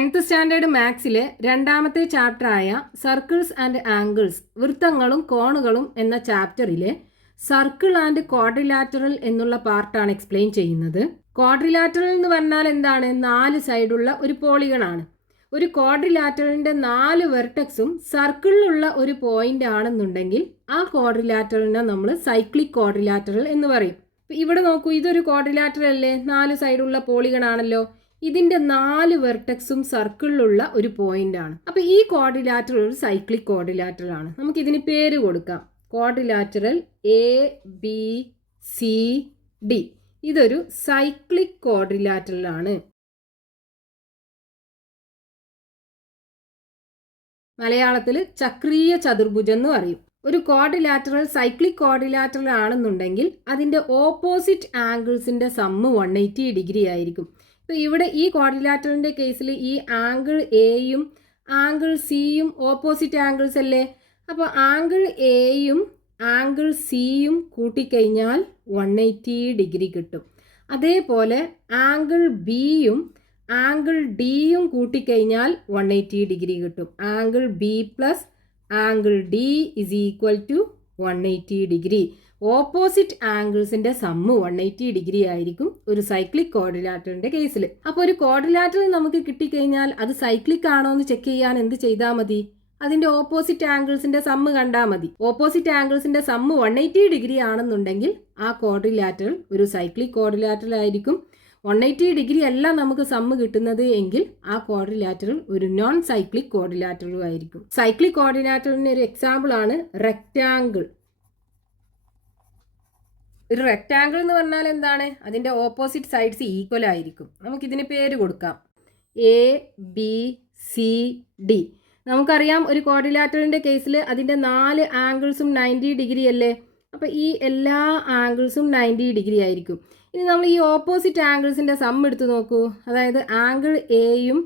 10th standard മാത്സിലെ രണ്ടാമത്തെ ചാപ്റ്ററായ circles and angles വൃത്തങ്ങളും കോണുകളും എന്ന ചാപ്റ്ററിലെ circle and quadrilateral എന്നുള്ള പാർട്ടാണ് എക്സ്പ്ലെയിൻ ചെയ്യുന്നത്. ക്വാഡ്രിലാറ്ററൽ എന്ന് പറഞ്ഞാൽ എന്താണ്? 4 സൈഡുള്ള ഒരു പോളിഗണാണ്. ഒരു ക്വാഡ്രിലാറ്ററലിന്റെ 4 വെർട്ടെക്സും സർക്കിളിലുള്ള ഒരു പോയിന്റ് ആണെന്നുണ്ടെങ്കിൽ ആ ക്വാഡ്രിലാറ്ററലിനെ നമ്മൾ സൈക്ലിക് ക്വാഡ്രിലാറ്ററൽ എന്ന് പറയും. ഇവിടെ നോക്കൂ, ഇതൊരു ക്വാഡ്രിലാറ്ററൽ അല്ലേ? 4 സൈഡുള്ള പോളിഗൺ ആണല്ലോ. ഇതിന്റെ 4 വെർട്ടെക്സും സർക്കിളിലുള്ള ഒരു പോയിന്റ് ആണ്. അപ്പൊ ഈ ക്വാഡ്രിലാറ്ററൽ ഒരു സൈക്ലിക് ക്വാഡ്രിലാറ്ററൽ ആണ്. നമുക്ക് ഇതിന് പേര് കൊടുക്കാം. Quadrilateral ABCD. ഇതൊരു സൈക്ലിക് ക്വാഡ്രിലാറ്ററൽ ആണ്. മലയാളത്തിൽ ചക്രീയ ചതുർഭുജം എന്ന് പറയും. ഒരു ക്വാഡ്രിലാറ്ററൽ സൈക്ലിക് ക്വാഡ്രിലാറ്ററൽ ആണെന്നുണ്ടെങ്കിൽ അതിന്റെ ഓപ്പോസിറ്റ് ആംഗിൾസിന്റെ സമ്മ് 180 ഡിഗ്രി ആയിരിക്കും. ഇപ്പോൾ ഇവിടെ ഈ ക്വാഡ്രിലാറ്ററലിന്റെ കേസിൽ ഈ ആംഗിൾ എയും ആംഗിൾ സിയും ഓപ്പോസിറ്റ് ആംഗിൾസ് അല്ലേ? അപ്പോൾ ആംഗിൾ എയും ആംഗിൾ സിയും കൂട്ടിക്കഴിഞ്ഞാൽ 180 ഡിഗ്രി കിട്ടും. അതേപോലെ ആംഗിൾ ബിയും ആംഗിൾ ഡിയും കൂട്ടിക്കഴിഞ്ഞാൽ 180 ഡിഗ്രി കിട്ടും. Angle B plus angle D is equal to 180 degree. Opposite ആംഗിൾസിന്റെ സമ്മ് 180 ഡിഗ്രി ആയിരിക്കും ഒരു സൈക്ലിക് ക്വാഡ്രിലാറ്ററലിന്റെ കേസിൽ. അപ്പോൾ ഒരു ക്വാഡ്രിലാറ്ററൽ നമുക്ക് കിട്ടിക്കഴിഞ്ഞാൽ അത് സൈക്ലിക് ആണോ എന്ന് ചെക്ക് ചെയ്യാൻ എന്ത് ചെയ്താൽ മതി? അതിന്റെ ഓപ്പോസിറ്റ് ആംഗിൾസിന്റെ സമ്മ് കണ്ടാൽ മതി. ഓപ്പോസിറ്റ് ആംഗിൾസിന്റെ സമ്മ് 180 ഡിഗ്രി ആണെന്നുണ്ടെങ്കിൽ ആ ക്വാഡ്രിലാറ്ററൽ ഒരു സൈക്ലിക് ക്വാഡ്രിലാറ്ററൽ ആയിരിക്കും. 180 ഡിഗ്രി അല്ല നമുക്ക് സമ്മ് കിട്ടുന്നത് എങ്കിൽ ആ ക്വാഡ്രിലാറ്ററൽ ഒരു നോൺ സൈക്ലിക് ക്വാഡ്രിലാറ്ററലും ആയിരിക്കും. സൈക്ലിക് ക്വാഡ്രിലാറ്ററലിന് ഒരു എക്സാമ്പിൾ ആണ് റെക്റ്റാങ്കിൾ. ഒരു റെക്റ്റാങ്കിൾ എന്ന് പറഞ്ഞാൽ എന്താണ്? അതിന്റെ ഓപ്പോസിറ്റ് സൈഡ്സ് ഈക്വൽ ആയിരിക്കും. നമുക്കിതിന് പേര് കൊടുക്കാം ABCD. നമുക്കറിയാം ഒരു ക്വാഡ്രിലാറ്ററലിന്റെ കേസിൽ അതിന്റെ 4 ആംഗിൾസും 90 ഡിഗ്രി അല്ലേ? അപ്പോൾ ഈ എല്ലാ ആംഗിൾസും 90 ഡിഗ്രി ആയിരിക്കും. ഇനി നമ്മൾ ഈ ഓപ്പോസിറ്റ് ആംഗിൾസിന്റെ സം എടുത്ത് നോക്കൂ. അതായത് ആംഗിൾ എയും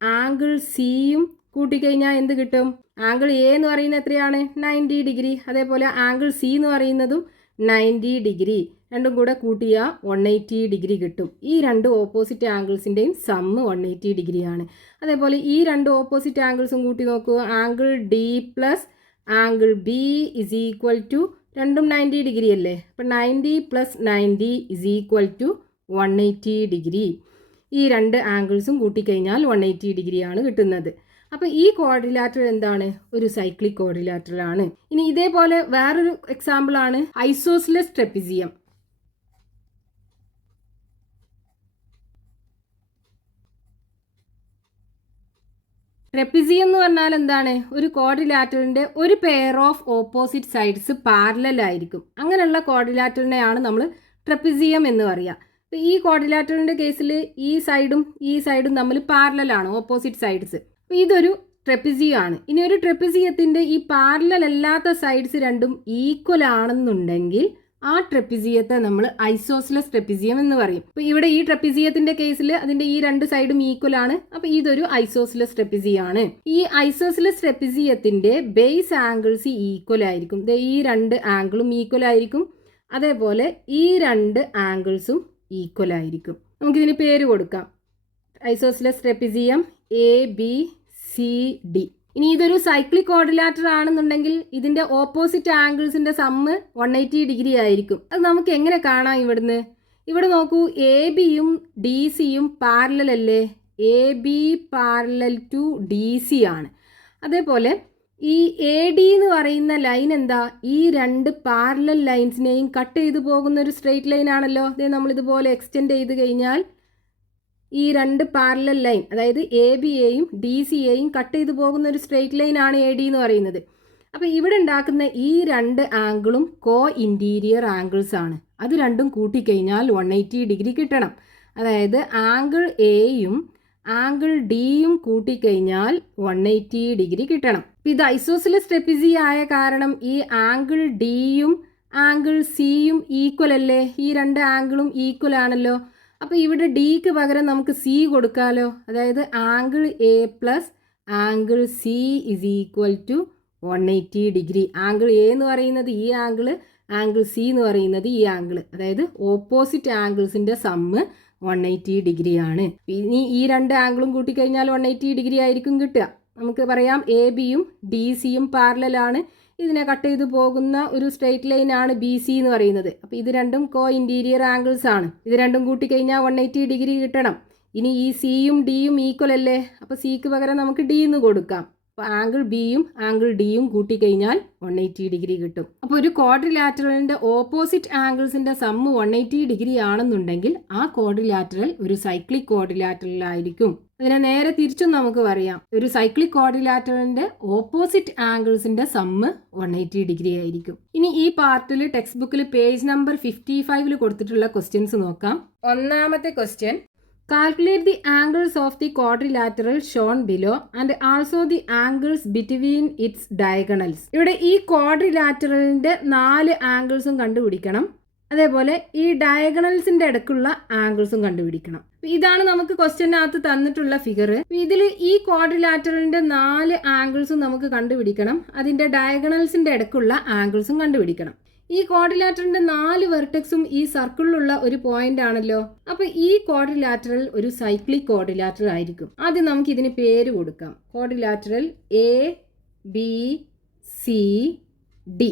ആംഗിൾ സിയും കൂട്ടിക്കഴിഞ്ഞാൽ എന്ത് കിട്ടും? ആംഗിൾ എ എന്ന് പറയുന്നത് എത്രയാണ്? 90 ഡിഗ്രി. അതേപോലെ ആംഗിൾ സി എന്ന് പറയുന്നതും 90 ഡിഗ്രി. രണ്ടും കൂടെ കൂട്ടിയാൽ 180 ഡിഗ്രി കിട്ടും. ഈ 2 ഓപ്പോസിറ്റ് ആംഗിൾസിൻ്റെയും സമ്മ് 180 ഡിഗ്രിയാണ്. അതേപോലെ ഈ 2 ഓപ്പോസിറ്റ് ആംഗിൾസും കൂട്ടി നോക്കൂ. Angle D plus angle B is equal to, രണ്ടും 90 ഡിഗ്രി അല്ലേ? അപ്പം 90 plus 90 is equal to 180 degree. ഈ 2 ആംഗിൾസും കൂട്ടിക്കഴിഞ്ഞാൽ 180 ഡിഗ്രിയാണ് കിട്ടുന്നത്. അപ്പോൾ ഈ ക്വാഡ്രിലാറ്ററൽ എന്താണ്? ഒരു സൈക്ലിക് ക്വാഡ്രിലാറ്ററൽ ആണ്. ഇനി ഇതേപോലെ വേറൊരു എക്സാമ്പിൾ ആണ് ഐസോസ്ലെസ് ട്രപ്പിസിയം. ട്രപ്പിസിയം എന്ന് പറഞ്ഞാൽ എന്താണ്? ഒരു ക്വാഡ്രിലാറ്ററലിന്റെ ഒരു pair of opposite sides parallel ആയിരിക്കും. അങ്ങനെയുള്ള ക്വാഡ്രിലാറ്ററലിനെയാണ് നമ്മൾ ട്രപ്പിസിയം എന്ന് പറയുക. അപ്പോൾ ഈ ക്വാഡ്രിലാറ്ററലിന്റെ കേസിൽ ഈ സൈഡും തമ്മിൽ പാരലൽ ആണ്, ഓപ്പോസിറ്റ് സൈഡ്സ്. അപ്പോൾ ഇതൊരു ട്രപ്പിസിയം ആണ്. ഇനി ഒരു ട്രപ്പിസിയത്തിന്റെ ഈ പാരലൽ അല്ലാത്ത സൈഡ്സ് രണ്ടും ഈക്വൽ ആണെന്നുണ്ടെങ്കിൽ ആ ട്രപ്പിസിയത്തെ നമ്മൾ ഐസോസ്ലെസ് ട്രപ്പിസിയം എന്ന് പറയും. അപ്പോൾ ഇവിടെ ഈ ട്രപ്പിസിയത്തിന്റെ കേസിൽ അതിന്റെ ഈ 2 സൈഡും ഈക്വൽ ആണ്. അപ്പോൾ ഇതൊരു ഐസോസ്ലെസ് ട്രപ്പിസിയം ആണ്. ഈ ഐസോസ്ലെസ് ട്രപ്പിസിയത്തിന്റെ ബേസ് ആംഗിൾസ് ഈക്വൽ ആയിരിക്കും. ഈ 2 ആംഗിളും ഈക്വൽ ആയിരിക്കും. അതേപോലെ ഈ 2 ആംഗിൾസും ഈക്വൽ ആയിരിക്കും. നമുക്കിതിന് പേര് കൊടുക്കാം. Isosceles trapezium ABCD. ഇനി ഇതൊരു സൈക്ലിക് ക്വാഡ്രിലാറ്ററൽ ആണെന്നുണ്ടെങ്കിൽ ഇതിന്റെ ഓപ്പോസിറ്റ് ആംഗിൾസിന്റെ സമ്മ് 180 ഡിഗ്രി ആയിരിക്കും. അത് നമുക്ക് എങ്ങനെ കാണാം? ഇവിടെ നോക്കൂ, ABയും DCയും പാരലൽ അല്ലേ? AB പാരലൽ ടു DC ആണ്. അതേപോലെ ഈ AD എന്ന് പറയുന്ന ലൈൻ എന്താ? ഈ 2 പാരലൽ ലൈൻസിനെയും കട്ട് ചെയ്തു പോകുന്ന ഒരു സ്ട്രെയിറ്റ് ലൈൻ ആണല്ലോ. അതേ നമ്മൾ ഇതുപോലെ എക്സ്റ്റെൻഡ് ചെയ്ത് കഴിഞ്ഞാൽ ഈ 2 പാരലൽ ലൈൻ, അതായത് ABയെയും DCയെയും കട്ട് ചെയ്തു പോകുന്ന ഒരു സ്ട്രെയിറ്റ് ലൈൻ ആണ് AD എന്ന് പറയുന്നത്. അപ്പോൾ ഇവിടെ ഉണ്ടാക്കുന്ന ഈ 2 ആംഗിളും കോ ഇൻറ്റീരിയർ ആംഗിൾസ് ആണ്. അത് രണ്ടും കൂട്ടിക്കഴിഞ്ഞാൽ 180 ഡിഗ്രി കിട്ടണം. അതായത് ആംഗിൾ എയും ആംഗിൾ ഡിയും കൂട്ടിക്കഴിഞ്ഞാൽ 180 ഡിഗ്രി കിട്ടണം. ഇത് ഐസോസ്ലെസ് ട്രപ്പിസിയം ആയ കാരണം ഈ ആംഗിൾ ഡിയും ആംഗിൾ സിയും ഈക്വൽ അല്ലേ? ഈ 2 ആംഗിളും ഈക്വൽ ആണല്ലോ. അപ്പോൾ ഇവിടെ ഡിക്ക് പകരം നമുക്ക് സി കൊടുക്കാമല്ലോ. അതായത് angle A plus angle C is equal to 180 degree. Angle A എന്ന് പറയുന്നത് ഈ ആംഗിൾ, ആംഗിൾ സി എന്ന് പറയുന്നത് ഈ ആംഗിൾ. അതായത് ഓപ്പോസിറ്റ് ആംഗിൾസിൻ്റെ സമ്മ് 180 ഡിഗ്രി ആണ്. ഇനി ഈ രണ്ട് ആംഗിളും കൂട്ടിക്കഴിഞ്ഞാൽ 180 ഡിഗ്രി ആയിരിക്കും കിട്ടുക. നമുക്ക് പറയാം എ ബിയും ഡി സിയും പാരലലാണ്. ഇതിനെ കട്ട് ചെയ്ത് പോകുന്ന ഒരു സ്ട്രെയിറ്റ് ലൈൻ ആണ് ബി സി എന്ന് പറയുന്നത്. അപ്പോൾ ഇത് രണ്ടും കോ ഇൻറ്റീരിയർ ആംഗിൾസ് ആണ്. ഇത് രണ്ടും കൂട്ടിക്കഴിഞ്ഞാൽ 180 ഡിഗ്രി കിട്ടണം. ഇനി ഈ സിയും ഡിയും ഈക്വൽ അല്ലേ, അപ്പോൾ സിക്ക് പകരം നമുക്ക് ഡി എന്ന് കൊടുക്കാം. അപ്പോൾ ആംഗിൾ ബിയും ആംഗിൾ ഡിയും കൂട്ടിക്കഴിഞ്ഞാൽ 180 ഡിഗ്രി കിട്ടും. അപ്പോൾ ഒരു ക്വാഡ്രിലാറ്ററലിൻ്റെ ഓപ്പോസിറ്റ് ആംഗിൾസിൻ്റെ സമ്മ് 180 ഡിഗ്രി ആണെന്നുണ്ടെങ്കിൽ ആ ക്വാഡ്രിലാറ്ററൽ ഒരു സൈക്ലിക് ക്വാഡ്രിലാറ്ററലായിരിക്കും. അതിനെ നേരെ തിരിച്ചും നമുക്ക് പറയാം. ഒരു സൈക്ലിക് ക്വാഡ്രിലാറ്ററലിൻ്റെ ഓപ്പോസിറ്റ് ആംഗിൾസിൻ്റെ സമ്മ് 180 ഡിഗ്രി ആയിരിക്കും. ഇനി ഈ പാർട്ടിൽ ടെക്സ്റ്റ് ബുക്കിൽ പേജ് നമ്പർ 55 കൊടുത്തിട്ടുള്ള ക്വസ്റ്റ്യൻസ് നോക്കാം. ഒന്നാമത്തെ question, calculate the angles of the quadrilateral shown below and also the angles between its diagonals. ഇവിടെ ഈ ക്വാഡ്രിലാറ്ററലിൻ്റെ 4 ആംഗിൾസും കണ്ടുപിടിക്കണം. അതേപോലെ ഈ ഡയഗണൽസിൻ്റെ ഇടയ്ക്കുള്ള ആംഗിൾസും കണ്ടുപിടിക്കണം. ഇതാണ് നമുക്ക് ക്വസ്റ്റ്യനകത്ത് തന്നിട്ടുള്ള ഫിഗർ. ഇതിൽ ഈ ക്വാഡ്രിലാറ്ററലിൻ്റെ 4 ആംഗിൾസും നമുക്ക് കണ്ടുപിടിക്കണം. അതിൻ്റെ ഡയഗണൽസിൻ്റെ ഇടയ്ക്കുള്ള ആംഗിൾസും കണ്ടുപിടിക്കണം. ഈ ക്വാഡ്രിലാറ്ററലിൻ്റെ 4 വെർട്ടെക്സും ഈ സർക്കിളിലുള്ള ഒരു പോയിന്റ് ആണല്ലോ. അപ്പോൾ ഈ ക്വാഡ്രിലാറ്ററൽ ഒരു സൈക്ലിക് ക്വാഡ്രിലാറ്ററൽ ആയിരിക്കും. ആദ്യം നമുക്ക് ഇതിന് പേര് കൊടുക്കാം. Quadrilateral A B C D.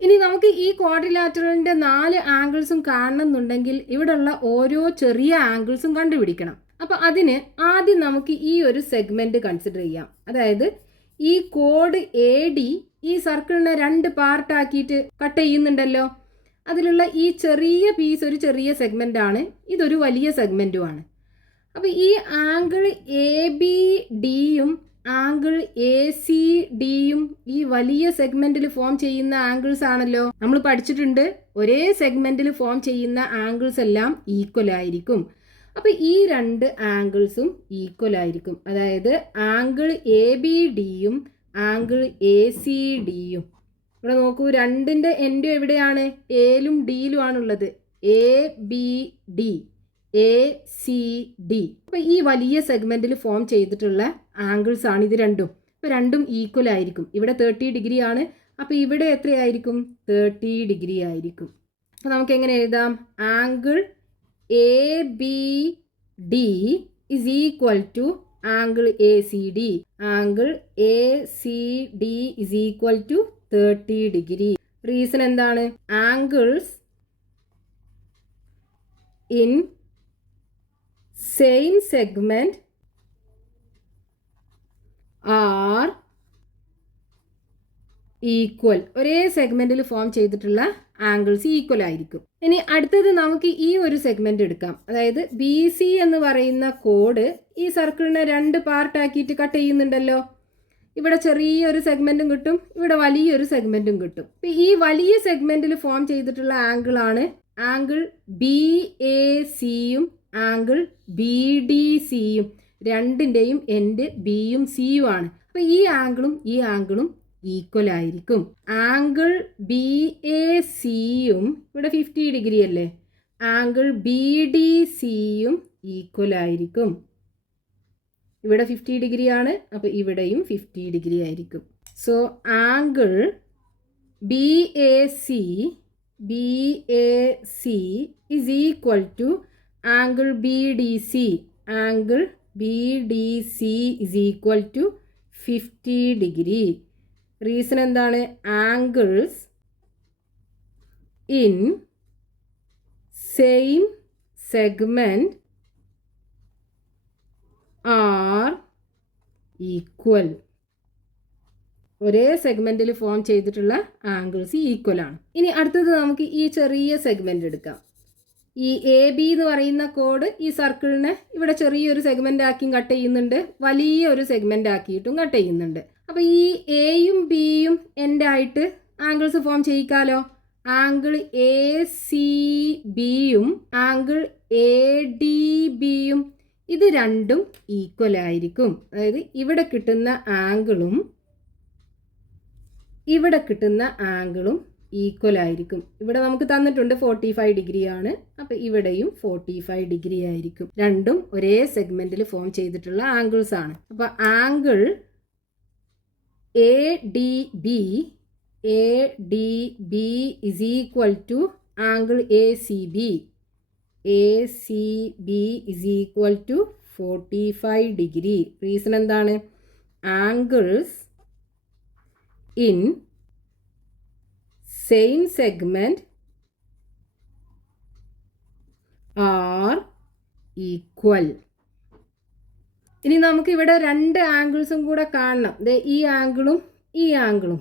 ഇനി നമുക്ക് ഈ ക്വാഡ്രിലാറ്ററലിൻ്റെ 4 ആംഗിൾസും കാണണമെന്നുണ്ടെങ്കിൽ ഇവിടെയുള്ള ഓരോ ചെറിയ ആംഗിൾസും കണ്ടുപിടിക്കണം. അപ്പോൾ അതിന് ആദ്യം നമുക്ക് ഈ ഒരു സെഗ്മെന്റ് കൺസിഡർ ചെയ്യാം. അതായത് ഈ കോഡ് എ ഡി ഈ സർക്കിളിനെ 2 പാർട്ടാക്കിയിട്ട് കട്ട് ചെയ്യുന്നുണ്ടല്ലോ. അതിലുള്ള ഈ ചെറിയ പീസ് ഒരു ചെറിയ സെഗ്മെൻ്റ് ആണ്, ഇതൊരു വലിയ സെഗ്മെൻറ്റുമാണ്. അപ്പോൾ ഈ ആംഗിൾ എ ബി ഡിയും ആംഗിൾ എ സി ഡിയും ഈ വലിയ സെഗ്മെൻറ്റിൽ ഫോം ചെയ്യുന്ന ആംഗിൾസ് ആണല്ലോ. നമ്മൾ പഠിച്ചിട്ടുണ്ട് ഒരേ സെഗ്മെൻറ്റിൽ ഫോം ചെയ്യുന്ന ആംഗിൾസ് എല്ലാം ഈക്വൽ ആയിരിക്കും. അപ്പോൾ ഈ 2 ആംഗിൾസും ഈക്വൽ ആയിരിക്കും. അതായത് ആംഗിൾ എ ബി ഡിയും ആംഗിൾ എ സി ഡിയും. ഇവിടെ നോക്കൂ, 2ൻ്റെ എൻഡ് എവിടെയാണ്? എയിലും ഡിയിലും ആണുള്ളത്. A B D, A C D. അപ്പോൾ ഈ വലിയ സെഗ്മെൻറ്റിൽ ഫോം ചെയ്തിട്ടുള്ള ആംഗിൾസ് ആണ് ഇത് രണ്ടും. അപ്പോൾ രണ്ടും ഈക്വൽ ആയിരിക്കും. ഇവിടെ 30 ഡിഗ്രി ആണ്. അപ്പോൾ ഇവിടെ എത്രയായിരിക്കും? 30 ഡിഗ്രി ആയിരിക്കും. അപ്പോൾ നമുക്ക് എങ്ങനെ എഴുതാം? Angle A B D is equal to angle A C D. Angle A C D is equal to 30 degree. Reason എന്താണ്? Angles in same segment are equal. ഒരേ സെഗ്മെന്റിൽ ഫോം ചെയ്തിട്ടുള്ള ആംഗിൾസ് ഈക്വൽ ആയിരിക്കും. ഇനി അടുത്തത് നമുക്ക് ഈ ഒരു സെഗ്മെന്റ് എടുക്കാം. അതായത് ബി സി എന്ന് പറയുന്ന കോഡ് ഈ സർക്കിളിനെ 2 പാർട്ടാക്കിയിട്ട് കട്ട് ചെയ്യുന്നുണ്ടല്ലോ. ഇവിടെ ചെറിയൊരു സെഗ്മെന്റും കിട്ടും, ഇവിടെ വലിയൊരു സെഗ്മെന്റും കിട്ടും. ഈ വലിയ സെഗ്മെന്റിൽ ഫോം ചെയ്തിട്ടുള്ള ആംഗിൾ ആണ് ആംഗിൾ ബി എ സിയും ആംഗിൾ ബി ഡി സിയും. 2ൻ്റെയും എൻഡ് ബിയും സിയും ആണ്. അപ്പോൾ ഈ ആംഗിളും ഈക്വൽ ആയിരിക്കും. ആംഗിൾ ബി എ സിയും ഇവിടെ 50 ഡിഗ്രി അല്ലേ. ആംഗിൾ ബി ഡി സിയും ഈക്വൽ ആയിരിക്കും. ഇവിടെ 50 ഡിഗ്രി ആണ്, അപ്പോൾ ഇവിടെയും 50 ഡിഗ്രി ആയിരിക്കും. So angle B A C is equal to angle B D C. Angle B D C is equal to 50 degree. Reason എന്താണ്? Angles in same segment are equal. ഒരേ സെഗ്മെന്റിൽ ഫോം ചെയ്തിട്ടുള്ള ആംഗിൾസ് ഈക്വൽ ആണ്. ഇനി അടുത്തത് നമുക്ക് ഈ ചെറിയ സെഗ്മെന്റ് എടുക്കാം. ഈ എ ബി എന്ന് പറയുന്ന കോഡ് ഈ സർക്കിളിനെ ഇവിടെ ചെറിയൊരു സെഗ്മെന്റ് ആക്കിയും കട്ട് ചെയ്യുന്നുണ്ട്, വലിയൊരു സെഗ്മെന്റ് ആക്കിയിട്ടും കട്ട് ചെയ്യുന്നുണ്ട്. അപ്പോൾ ഈ എയും ബിയും എൻഡായിട്ട് ആംഗിൾസ് ഫോം ചെയ്യിക്കാലോ. ആംഗിൾ എ സി ബിയും ആംഗിൾ എ ഡി ബിയും ഇത് രണ്ടും ഈക്വൽ ആയിരിക്കും. അതായത് ഇവിടെ കിട്ടുന്ന ആംഗിളും ഇവിടെ കിട്ടുന്ന ആംഗിളും ഈക്വൽ ആയിരിക്കും. ഇവിടെ നമുക്ക് തന്നിട്ടുണ്ട് 45 ഡിഗ്രി ആണ്. അപ്പോൾ ഇവിടെയും 45 ഡിഗ്രി ആയിരിക്കും. രണ്ടും ഒരേ സെഗ്മെന്റിൽ ഫോം ചെയ്തിട്ടുള്ള ആംഗിൾസ് ആണ്. അപ്പോൾ angle A D B is equal to angle A C B. ACB is equal to 45 degree. Reason എന്താണ്? Angles in same segment are equal. ഇനി നമുക്ക് ഇവിടെ രണ്ട് ആംഗിൾസും കൂടെ കാണണം. ഈ ആംഗിളും ഈ ആംഗിളും.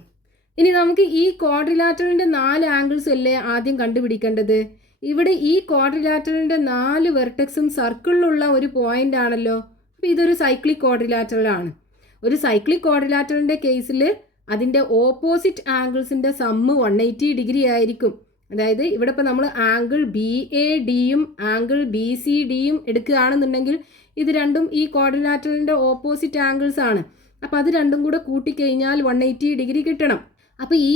ഇനി നമുക്ക് ഈ ക്വാഡ്രിലാറ്ററലിൻ്റെ 4 ആംഗിൾസും അല്ലേ ആദ്യം കണ്ടുപിടിക്കേണ്ടത്. ഇവിടെ ഈ ക്വാഡ്രിലാറ്ററലിൻ്റെ 4 വെർട്ടെക്സും സർക്കിളിലുള്ള ഒരു പോയിന്റ് ആണല്ലോ. അപ്പോൾ ഇതൊരു സൈക്ലിക് ക്വാഡ്രിലാറ്ററലാണ്. ഒരു സൈക്ലിക് ക്വാഡ്രിലാറ്ററലിൻ്റെ കേസിൽ അതിൻ്റെ ഓപ്പോസിറ്റ് ആംഗിൾസിൻ്റെ സമ്മ് 180 ഡിഗ്രി ആയിരിക്കും. അതായത് ഇവിടെ ഇപ്പോൾ നമ്മൾ ആംഗിൾ BADയും ആംഗിൾ BCDയും എടുക്കുകയാണെന്നുണ്ടെങ്കിൽ ഇത് രണ്ടും ഈ ക്വാഡ്രിലാറ്ററലിൻ്റെ ഓപ്പോസിറ്റ് ആംഗിൾസ് ആണ്. അപ്പോൾ അത് രണ്ടും കൂടെ കൂട്ടിക്കഴിഞ്ഞാൽ 180 ഡിഗ്രി കിട്ടണം. അപ്പോൾ ഈ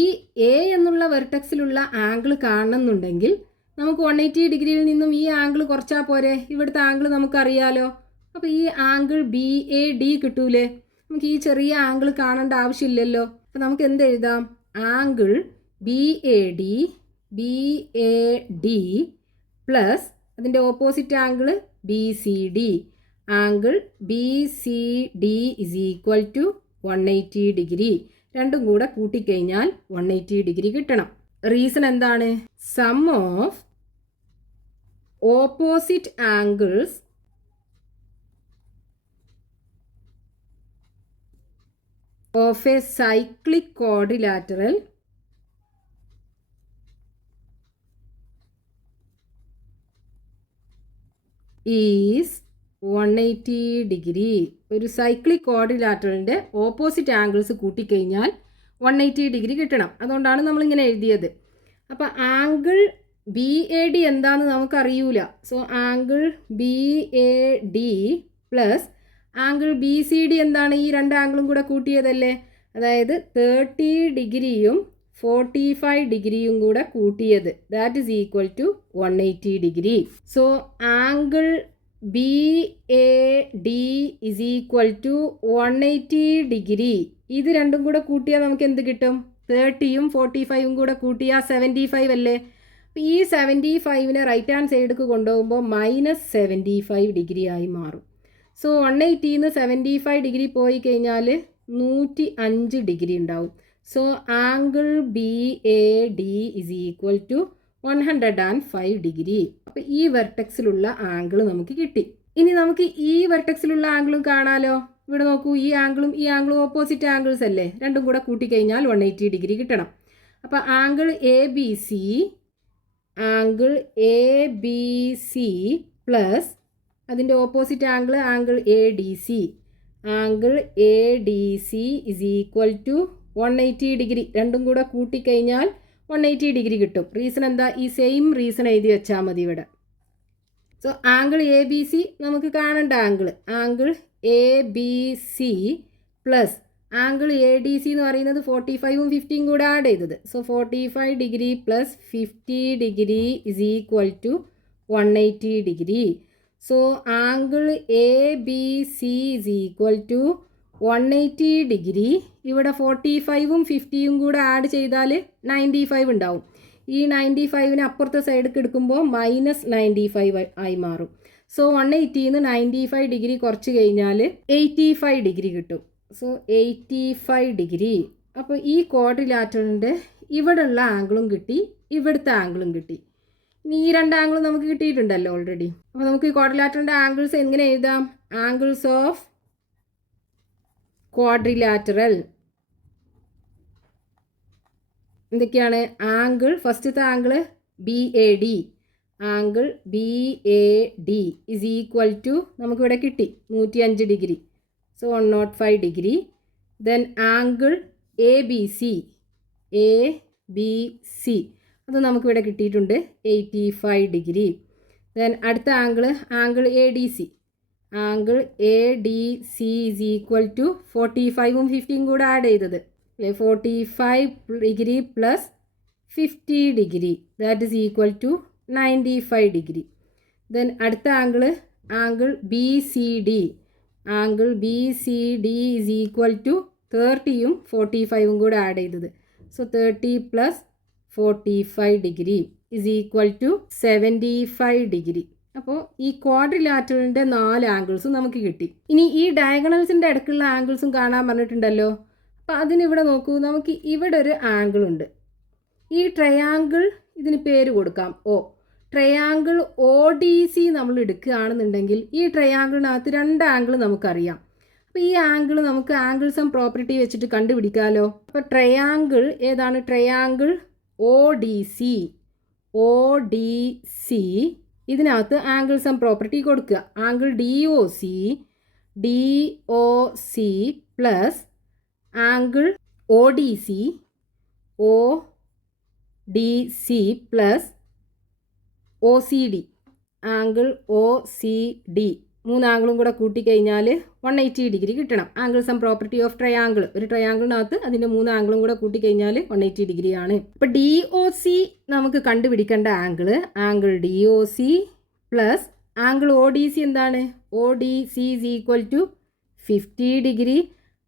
A എന്നുള്ള വെർട്ടെക്സിലുള്ള ആംഗിൾ കാണണമെന്നുണ്ടെങ്കിൽ നമുക്ക് 180 ഡിഗ്രിയിൽ നിന്നും ഈ ആംഗിൾ കുറച്ചാൽ പോരെ. ഇവിടുത്തെ ആംഗിൾ നമുക്കറിയാലോ. അപ്പോൾ ഈ ആംഗിൾ BAD കിട്ടൂലേ. നമുക്ക് ഈ ചെറിയ ആംഗിൾ കാണേണ്ട ആവശ്യമില്ലല്ലോ. അപ്പോൾ നമുക്ക് എന്ത് എഴുതാം? ആംഗിൾ BAD പ്ലസ് അതിൻ്റെ opposite angle BCD. Angle BCD is equal to 180 degree. രണ്ടും കൂടെ കൂട്ടിക്കഴിഞ്ഞാൽ 180 ഡിഗ്രി കിട്ടണം. റീസൺ എന്താണ്? Sum of opposite angles of a cyclic quadrilateral is 180 degree. ഒരു സൈക്ലിക് ക്വാഡ്രിലാറ്ററലിൻ്റെ ഓപ്പോസിറ്റ് ആംഗിൾസ് കൂട്ടിക്കഴിഞ്ഞാൽ 180 ഡിഗ്രി കിട്ടണം. അതുകൊണ്ടാണ് നമ്മളിങ്ങനെ എഴുതിയത്. അപ്പോൾ ആംഗിൾ BAD എന്താണെന്ന് നമുക്കറിയൂല. So angle BAD plus angle BCD എന്താണ്? ഈ രണ്ട് ആംഗിളും കൂടെ കൂട്ടിയതല്ലേ. അതായത് 30 ഡിഗ്രിയും 45 ഡിഗ്രിയും കൂടെ കൂട്ടിയത്. That is equal to 180 degree. So angle BAD is equal to 180 degree. ഇത് രണ്ടും കൂടെ കൂട്ടിയാൽ നമുക്ക് എന്ത് കിട്ടും? 30യും 45ഉം കൂടെ കൂട്ടിയാൽ 75 അല്ലേ. അപ്പോൾ ഈ 75നെ റൈറ്റ് ഹാൻഡ് സൈഡിലേക്ക് കൊണ്ടുപോകുമ്പോൾ -75 ഡിഗ്രി ആയി മാറും. സോ 180ന്ന് 75 ഡിഗ്രി പോയി കഴിഞ്ഞാൽ 105 ഡിഗ്രി ഉണ്ടാവും. So angle BAD is equal to 105 degree. അപ്പോൾ ഈ വെർട്ടെക്സിലുള്ള ആംഗിൾ നമുക്ക് കിട്ടി. ഇനി നമുക്ക് ഈ വെർട്ടെക്സിലുള്ള ആംഗിളും കാണാലോ. ഇവിടെ നോക്കൂ, ഈ ആംഗിളും ഓപ്പോസിറ്റ് ആംഗിൾസ് അല്ലേ. രണ്ടും കൂടെ കൂട്ടിക്കഴിഞ്ഞാൽ 180 ഡിഗ്രി കിട്ടണം. അപ്പോൾ ആംഗിൾ ABC പ്ലസ് അതിൻ്റെ opposite angle ADC. Angle ADC is equal to 180 degree. രണ്ടും കൂടെ കൂട്ടിക്കഴിഞ്ഞാൽ 180 ഡിഗ്രി കിട്ടും. റീസൺ എന്താ? ഈ സെയിം റീസൺ എഴുതി വെച്ചാൽ മതി ഇവിടെ. സോ ആംഗിൾ ABC നമുക്ക് കാണേണ്ട angle ABC plus angle ADC എന്ന് പറയുന്നത് 45ഉം 50ഉം കൂടെ ആഡ് ചെയ്തത്. So 45 degree plus 50 degree is equal to 180 degree. So angle ABC is equal to 180 degree. ഇവിടെ 45ഉം 50ഉം കൂടെ ആഡ് ചെയ്താൽ 95 ഉണ്ടാവും. ഈ 95നെ അപ്പുറത്തെ സൈഡിലേക്ക് എടുക്കുമ്പോൾ -95 ആയി മാറും. സോ 180ന്ന് 95 ഡിഗ്രി കുറച്ച് കഴിഞ്ഞാൽ 85 ഡിഗ്രി കിട്ടും. So 85 degree. അപ്പോൾ ഈ ക്വാഡ്രിലാറ്ററലിൻ്റെ ഇവിടെയുള്ള ആംഗിളും കിട്ടി, ഇവിടുത്തെ ആംഗിളും കിട്ടി. ഇനി ഈ രണ്ട് ആംഗിളും നമുക്ക് കിട്ടിയിട്ടുണ്ടല്ലോ ഓൾറെഡി. അപ്പോൾ നമുക്ക് ഈ ക്വാഡ്രിലാറ്ററലിൻ്റെ ആംഗിൾസ് എങ്ങനെ എഴുതാം? ആംഗിൾസ് ഓഫ് ക്വാഡ്രിലാറ്ററൽ എന്തൊക്കെയാണ്? ആംഗിൾ ഫസ്റ്റത്തെ angle BAD. Angle BAD is equal to നമുക്കിവിടെ കിട്ടി 105 degree. So 105 degree. Then angle ABC അത് നമുക്കിവിടെ കിട്ടിയിട്ടുണ്ട് 85 ഡിഗ്രി. ദെൻ അടുത്ത angle ADC. Angle ADC is equal to 45ഉം 50ഉം കൂടെ ആഡ് ചെയ്തത് അല്ലേ. 45 degree plus 50 degree that is equal to 95 degree. Then അടുത്ത angle BCD. Angle BCD is equal to 30യും 45ഉം കൂടെ ആഡ് ചെയ്തത്. So 30 plus 45 degree is equal to 75 degree. അപ്പോൾ ഈ ക്വാഡ്രിലാറ്ററലിൻ്റെ 4 ആംഗിൾസും നമുക്ക് കിട്ടി. ഇനി ഈ ഡയഗണൽസിൻ്റെ ഇടയ്ക്കുള്ള ആംഗിൾസും കാണാൻ പറഞ്ഞിട്ടുണ്ടല്ലോ. അപ്പോൾ അതിനിവിടെ നോക്കൂ, നമുക്ക് ഇവിടെ ഒരു ആംഗിൾ ഉണ്ട്. ഈ ട്രയാങ്കിൾ ഇതിന് പേര് കൊടുക്കാം O. ട്രയാങ്കിൾ ODC നമ്മൾ എടുക്കുകയാണെന്നുണ്ടെങ്കിൽ ഈ ട്രയാങ്കിളിനകത്ത് 2 ആംഗിൾ നമുക്കറിയാം. അപ്പോൾ ഈ ആംഗിൾ നമുക്ക് ആംഗിൾ സം പ്രോപ്പർട്ടി വെച്ചിട്ട് കണ്ടുപിടിക്കാമല്ലോ. അപ്പോൾ ട്രയാങ്കിൾ ഏതാണ്? Triangle ODC. ഇതിനകത്ത് ആംഗിൾ സം പ്രോപ്പർട്ടി കൊടുക്കുക. Angle DOC plus angle ODC plus OCD. Angle OCD 3 ആംഗിളും കൂടെ കൂട്ടിക്കഴിഞ്ഞാൽ 180 ഡിഗ്രി കിട്ടണം. Angle sum property of triangle. ഒരു ട്രയാങ്കിളിനകത്ത് അതിൻ്റെ 3 ആംഗിളും കൂടെ കൂട്ടിക്കഴിഞ്ഞാൽ 180 ഡിഗ്രിയാണ്. അപ്പോൾ DOC നമുക്ക് കണ്ടുപിടിക്കേണ്ട angle DOC plus angle ODC എന്താണ്? ODC is equal to 50 degree.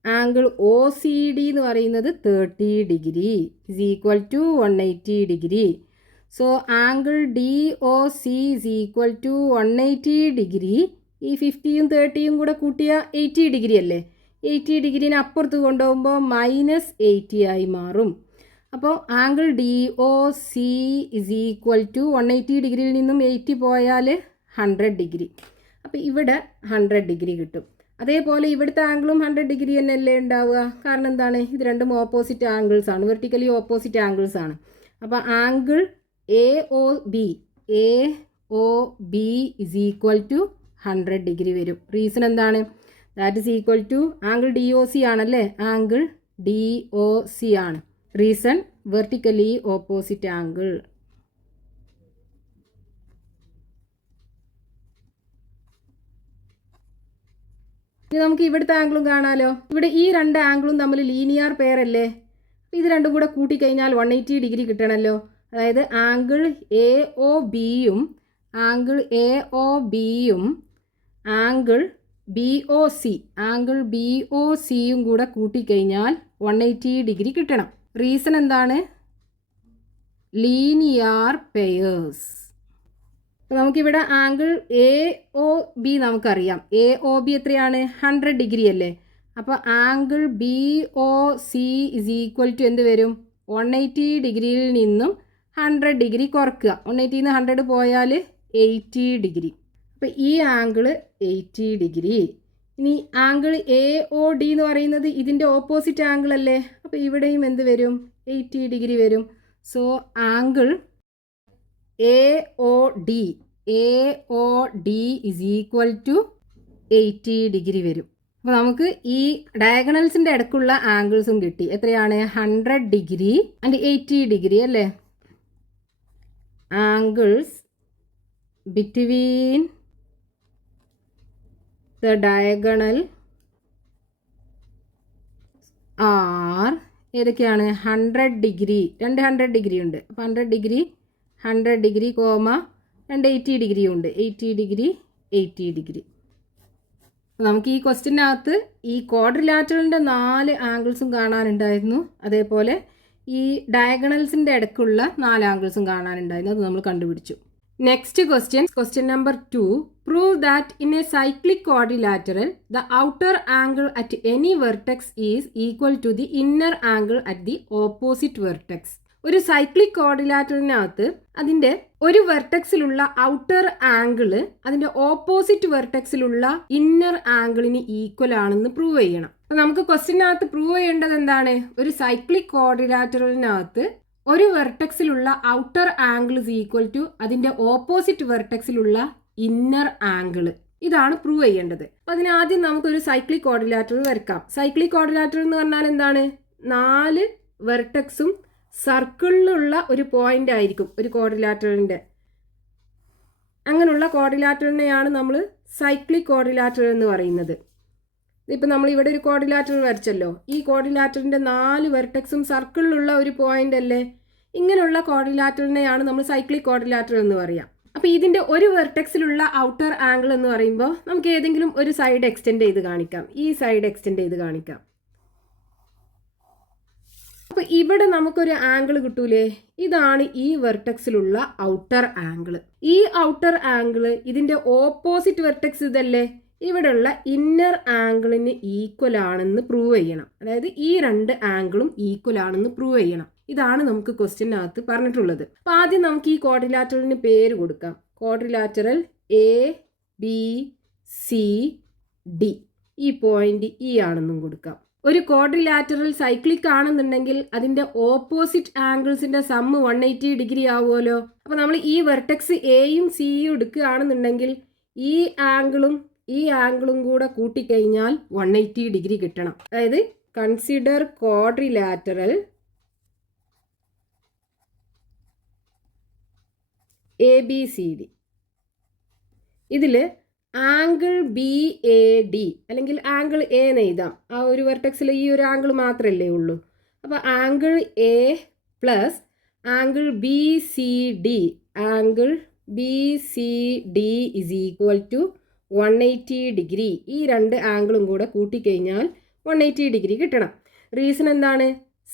Angle OCD എന്ന് പറയുന്നത് 30 degree is equal to 180 degree. So angle DOC is equal to 180 degree. ഈ 50യും 30യും കൂടെ കൂട്ടിയ 80 ഡിഗ്രി അല്ലേ? 80 ഡിഗ്രീനെ അപ്പുറത്ത് കൊണ്ടുപോകുമ്പോൾ -80 ആയി മാറും. അപ്പോൾ angle DOC is equal to 180 ഡിഗ്രിയിൽ നിന്നും 80 പോയാൽ 100 ഡിഗ്രി. അപ്പോൾ ഇവിടെ 100 ഡിഗ്രി കിട്ടും. അതേപോലെ ഇവിടുത്തെ ആംഗിളും 100 ഡിഗ്രി തന്നെയല്ലേ ഉണ്ടാവുക. കാരണം എന്താണ്? ഇത് രണ്ടും ഓപ്പോസിറ്റ് ആംഗിൾസ് ആണ്, വെർട്ടിക്കലി ഓപ്പോസിറ്റ് ആംഗിൾസ് ആണ്. അപ്പോൾ angle AOB is equal to 100 degree വരും. റീസൺ എന്താണ്? That is equal to angle DOC ആണല്ലേ? ആംഗിൾ DOC ആണ്. Reason vertically opposite angle. ഇനി നമുക്ക് ഇവിടുത്തെ ആംഗിളും കാണാമല്ലോ. ഇവിടെ ഈ 2 ആംഗിളും തമ്മിൽ ലീനിയർ പെയർ അല്ലേ? ഇത് രണ്ടും കൂടെ കൂട്ടിക്കഴിഞ്ഞാൽ 180 ഡിഗ്രി കിട്ടണമല്ലോ. അതായത് ആംഗിൾ AOBയും ആംഗിൾ BOCയും കൂടെ കൂട്ടിക്കഴിഞ്ഞാൽ 180 ഡിഗ്രി കിട്ടണം. റീസൺ എന്താണ്? Linear pairs. നമുക്കിവിടെ ആംഗിൾ AOB നമുക്കറിയാം. AOB എത്രയാണ്? 100 ഡിഗ്രി അല്ലേ? അപ്പോൾ angle BOC is equal to എന്ത് വരും? 180 ഡിഗ്രിയിൽ നിന്നും 100 ഡിഗ്രി കുറക്കുക. 180 നിന്ന് 100 പോയാൽ 80 ഡിഗ്രി. അപ്പോൾ ഈ ആംഗിൾ 80 ഡിഗ്രി. ഇനി ആംഗിൾ AOD എന്ന് പറയുന്നത് ഇതിൻ്റെ ഓപ്പോസിറ്റ് ആംഗിൾ അല്ലേ? അപ്പോൾ ഇവിടെയും എന്ത് വരും? 80 ഡിഗ്രി വരും. So angle AOD is equal to 80 degree വരും. അപ്പോൾ നമുക്ക് ഈ ഡയഗണൽസിൻ്റെ ഇടയ്ക്കുള്ള ആംഗിൾസും കിട്ടി. എത്രയാണ്? 100 ഡിഗ്രി ആൻഡ് 80 ഡിഗ്രി അല്ലേ? Angles between the diagonal are ഏതൊക്കെയാണ്? 100 ഡിഗ്രി. 100 ഡിഗ്രി ഉണ്ട്. അപ്പോൾ 100 ഡിഗ്രി കോമ 80 ഡിഗ്രി ഉണ്ട്. 80 ഡിഗ്രി. നമുക്ക് ഈ ക്വസ്റ്റ്യനകത്ത് ഈ ക്വാഡ്രിലാറ്ററലിൻ്റെ 4 ആംഗിൾസും കാണാനുണ്ടായിരുന്നു. അതേപോലെ ഈ ഡയഗണൽസിൻ്റെ ഇടയ്ക്കുള്ള 4 ആംഗിൾസും കാണാനുണ്ടായിരുന്നു. അത് നമ്മൾ കണ്ടുപിടിച്ചു. Next question number 2. Prove that in a cyclic quadrilateral the outer angle at any vertex is equal to the inner angle at the opposite vertex. ഒരു സൈക്ലിക് ക്വാഡ്രിലാറ്ററലിനകത്ത് അതിൻ്റെ ഒരു വെർട്ടെക്സിലുള്ള ഔട്ടർ ആംഗിള് അതിൻ്റെ ഓപ്പോസിറ്റ് വെർട്ടെക്സിലുള്ള ഇന്നർ ആംഗിളിന് ഈക്വൽ ആണെന്ന് prove ചെയ്യണം. അപ്പം നമുക്ക് ക്വസ്റ്റ്യനകത്ത് പ്രൂവ് ചെയ്യേണ്ടത് എന്താണ്? ഒരു സൈക്ലിക് ക്വാഡ്രിലാറ്ററലിനകത്ത് ഒരു വെർട്ടെക്സിലുള്ള outer angle is equal to അതിൻ്റെ ഓപ്പോസിറ്റ് വെർട്ടെക്സിലുള്ള ഇന്നർ ആംഗിള്. ഇതാണ് പ്രൂവ് ചെയ്യേണ്ടത്. അപ്പം അതിനാദ്യം നമുക്കൊരു സൈക്ലിക് ക്വാഡ്രിലാറ്ററൽ വരയ്ക്കാം. സൈക്ലിക് ക്വാഡ്രിലാറ്ററൽ എന്ന് പറഞ്ഞാൽ എന്താണ്? 4 വെർട്ടെക്സും സർക്കിളിലുള്ള ഒരു പോയിന്റ് ആയിരിക്കും ഒരു ക്വാഡ്രിലാറ്ററലിൻ്റെ. അങ്ങനെയുള്ള ക്വാഡ്രിലാറ്ററലിനെയാണ് നമ്മൾ സൈക്ലിക് ക്വാഡ്രിലാറ്ററൽ എന്ന് പറയുന്നത്. ഇപ്പം നമ്മൾ ഇവിടെ ഒരു ക്വാഡ്രിലാറ്ററൽ വരച്ചല്ലോ. ഈ ക്വാഡ്രിലാറ്ററലിൻ്റെ 4 വെർട്ടെക്സും സർക്കിളിലുള്ള ഒരു പോയിന്റ് അല്ലേ? ഇങ്ങനെയുള്ള ക്വാഡ്രിലാറ്ററലിനെയാണ് നമ്മൾ സൈക്ലിക് ക്വാഡ്രിലാറ്ററൽ എന്ന് പറയാം. അപ്പോൾ ഇതിൻ്റെ ഒരു വെർട്ടെക്സിലുള്ള ഔട്ടർ ആംഗിൾ എന്ന് പറയുമ്പോൾ നമുക്ക് ഏതെങ്കിലും ഒരു സൈഡ് എക്സ്റ്റെൻഡ് ചെയ്ത് കാണിക്കാം. ഈ സൈഡ് എക്സ്റ്റെൻഡ് ചെയ്ത് കാണിക്കാം. അപ്പോൾ ഇവിടെ നമുക്കൊരു ആംഗിൾ കിട്ടൂലേ? ഇതാണ് ഈ വെർട്ടെക്സിലുള്ള ഔട്ടർ ആംഗിൾ. ഈ ഔട്ടർ ആംഗിൾ ഇതിന്റെ ഓപ്പോസിറ്റ് വെർട്ടെക്സ് ഇതല്ലേ? ഇവിടെയുള്ള ഇന്നർ ആംഗിളിന് ഈക്വൽ ആണെന്ന് പ്രൂവ് ചെയ്യണം. അതായത് ഈ രണ്ട് ആംഗിളും ഈക്വൽ ആണെന്ന് പ്രൂവ് ചെയ്യണം. ഇതാണ് നമുക്ക് ക്വസ്റ്റ്യനകത്ത് പറഞ്ഞിട്ടുള്ളത്. അപ്പോൾ ആദ്യം നമുക്ക് ഈ ക്വാഡ്രിലാറ്ററലിന് പേര് കൊടുക്കാം. Quadrilateral ABCD. ഈ പോയിന്റ് E ആണെന്നും കൊടുക്കാം. ഒരു ക്വാഡ്രിലാറ്ററൽ സൈക്ലിക് ആണെന്നുണ്ടെങ്കിൽ അതിന്റെ ഓപ്പോസിറ്റ് ആംഗിൾസിന്റെ സമ്മ് 180 ഡിഗ്രി ആവുമല്ലോ. അപ്പോൾ നമ്മൾ ഈ വെർട്ടെക്സ് എയും സിയും എടുക്കുകയാണെന്നുണ്ടെങ്കിൽ ഈ ആംഗിളും കൂടെ കൂട്ടിക്കഴിഞ്ഞാൽ 180 ഡിഗ്രി കിട്ടണം. അതായത് കൺസിഡർ ക്വാഡ്രിലാറ്ററൽ ABCD. ഇതിൽ ആംഗിൾ BAD അല്ലെങ്കിൽ ആംഗിൾ A എന്ന് എഴുതാം. ആ ഒരു വെർട്ടെക്സിൽ ഈ ഒരു ആംഗിൾ മാത്രമല്ലേ ഉള്ളൂ. അപ്പോൾ angle A plus angle BCD is equal to 180 degree. ഈ രണ്ട് ആംഗിളും കൂടെ കൂട്ടിക്കഴിഞ്ഞാൽ 180 ഡിഗ്രി കിട്ടണം. റീസൺ എന്താണ്?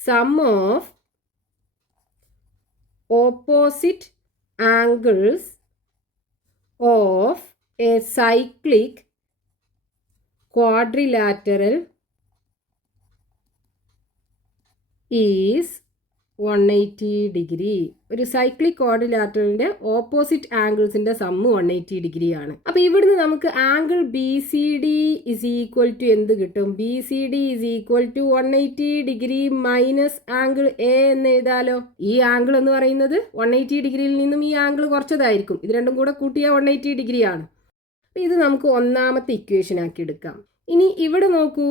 Sum of opposite angles of a cyclic quadrilateral is 180 degree. ഒരു സൈക്ലിക് ക്വാഡ്രിലാറ്ററലിന്റെ ഓപ്പോസിറ്റ് ആംഗിൾസിന്റെ സമ്മ് 180 ഡിഗ്രി ആണ്. അപ്പൊ ഇവിടുന്ന് നമുക്ക് angle BCD is equal to എന്ത് കിട്ടും? BCD is equal to 180 degree minus angle A എന്ന് എഴുതാലോ. ഈ ആംഗിൾ എന്ന് പറയുന്നത് 180 ഡിഗ്രിയിൽ നിന്നും ഈ ആംഗിൾ കുറച്ചതായിരിക്കും. ഇത് രണ്ടും കൂടെ കൂട്ടിയാൽ 180 ഡിഗ്രി ആണ്. ഇത് നമുക്ക് ഒന്നാമത്തെ ഇക്വേഷൻ ആക്കി എടുക്കാം. ഇനി ഇവിടെ നോക്കൂ,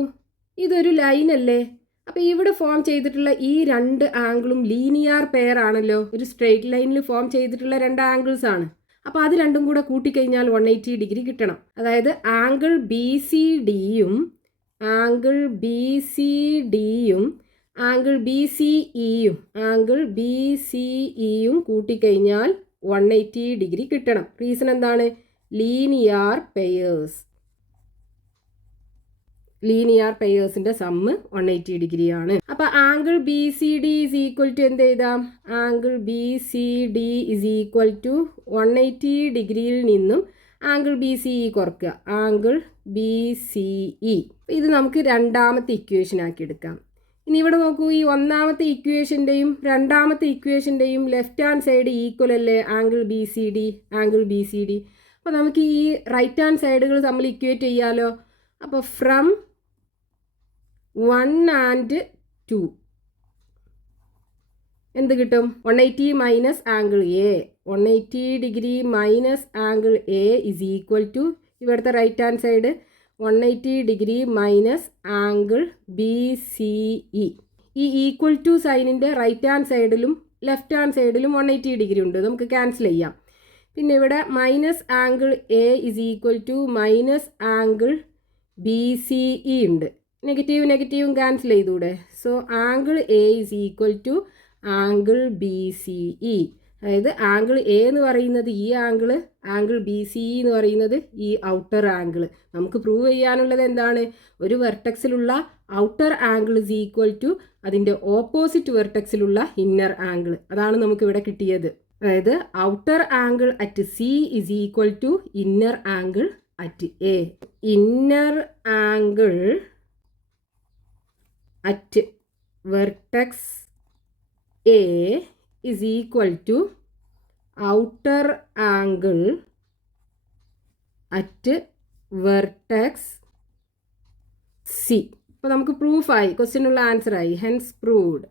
ഇതൊരു ലൈൻ അല്ലേ? അപ്പോൾ ഇവിടെ ഫോം ചെയ്തിട്ടുള്ള ഈ രണ്ട് ആംഗിളും ലീനിയർ പെയർ ആണല്ലോ. ഒരു സ്ട്രെയിറ്റ് ലൈനിൽ ഫോം ചെയ്തിട്ടുള്ള രണ്ട് ആംഗിൾസ് ആണ്. അപ്പോൾ അത് രണ്ടും കൂടെ കൂട്ടിക്കഴിഞ്ഞാൽ 180 ഡിഗ്രി കിട്ടണം. അതായത് ആംഗിൾ BCDയും ആംഗിൾ BCEയും കൂട്ടിക്കഴിഞ്ഞാൽ 180 ഡിഗ്രി കിട്ടണം. റീസൺ എന്താണ്? ലീനിയർ പെയേഴ്സിന്റെ സമ്മ് 180 ഡിഗ്രി ആണ്. അപ്പൊ angle BCD is equal to എന്ത് എഴുതാം? Angle BCD is equal to 180 ഡിഗ്രിയിൽ നിന്നും ആംഗിൾ BCE കുറക്കുക. Angle BCE. ഇത് നമുക്ക് രണ്ടാമത്തെ ഇക്വേഷൻ ആക്കി എടുക്കാം. ഇനി ഇവിടെ നോക്കൂ, ഈ ഒന്നാമത്തെ ഇക്വേഷന്റെയും രണ്ടാമത്തെ ഇക്വേഷന്റെയും ലെഫ്റ്റ് ഹാൻഡ് സൈഡ് ഈക്വൽ അല്ലേ? Angle BCD. അപ്പോൾ നമുക്ക് ഈ റൈറ്റ് ഹാൻഡ് സൈഡുകൾ തമ്മിൽ ഇക്വേറ്റ് ചെയ്യാലോ. അപ്പോൾ ഫ്രം 1 and 2 എന്ത് കിട്ടും? 180 minus angle A. 180 degree minus angle A is equal to ഇവിടുത്തെ right hand side 180 degree minus angle BCE. ഈ ഈക്വൽ ടു സൈനിൻ്റെ റൈറ്റ് ഹാൻഡ് സൈഡിലും ലെഫ്റ്റ് ഹാൻഡ് സൈഡിലും 180 ഡിഗ്രി ഉണ്ട്. നമുക്ക് ക്യാൻസൽ ചെയ്യാം. പിന്നെ ഇവിടെ minus angle A is equal to minus angle BCE ഉണ്ട്. നെഗറ്റീവും ക്യാൻസൽ ചെയ്തൂടെ. So angle A is equal to angle BCE. അതായത് ആംഗിൾ A എന്ന് പറയുന്നത് ഈ ആംഗിൾ BCE എന്ന് പറയുന്നത് ഈ ഔട്ടർ ആംഗിൾ. നമുക്ക് പ്രൂവ് ചെയ്യാനുള്ളത് എന്താണ്? ഒരു വെർട്ടെക്സിലുള്ള outer angle is equal to അതിൻ്റെ ഓപ്പോസിറ്റ് വെർട്ടെക്സിലുള്ള ഇന്നർ ആംഗിൾ. അതാണ് നമുക്കിവിടെ കിട്ടിയത്. അതായത് outer angle at C is equal to inner angle at A. Inner angle at vertex A is equal to outer angle at vertex C. അപ്പോൾ നമുക്ക് പ്രൂഫായി, ക്വസ്റ്റ്യനുള്ള ആൻസറായി. Hence proved.